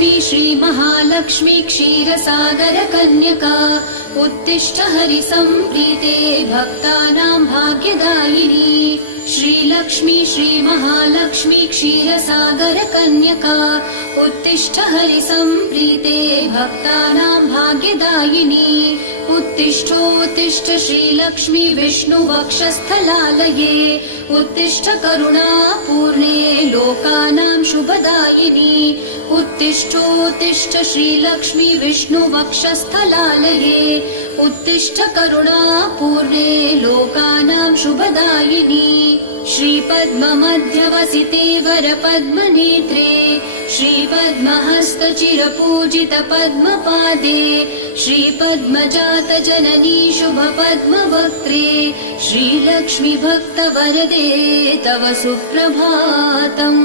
श्रीलक्ष्मी श्रीमहालक्ष्मी क्षीरसागरकन्यका उत्तिष्ठ हरिसम्प्रीते भक्तानां भाग्यदायिनी। श्रीलक्ष्मी श्रीमहालक्ष्मी क्षीरसागरकन्यका उत्तिष्ठ हरिसम्प्रीते भक्तानां भाग्यदायिनी। उत्तिष्ठोत्तिष्ठ श्रीलक्ष्मी विष्णुवक्षस्थलालये उत्तिष्ठ करुणापूर्णे लोकानां शुभदायिनी। उत्तिष्ठोत्तिष्ठ श्रीलक्ष्मी विष्णुवक्षस्थलालये उत्तिष्ठ करुणापूर्णे लोकानां शुभदायिनी। श्रीपद्ममध्यवसिते वरपद्मनेत्रे श्रीपद्महस्तचिरपूजित पद्मपादे श्रीपद्मजातजननी शुभपद्मवक्त्रे श्रीलक्ष्मी भक्तवरदे तव सुप्रभातम्।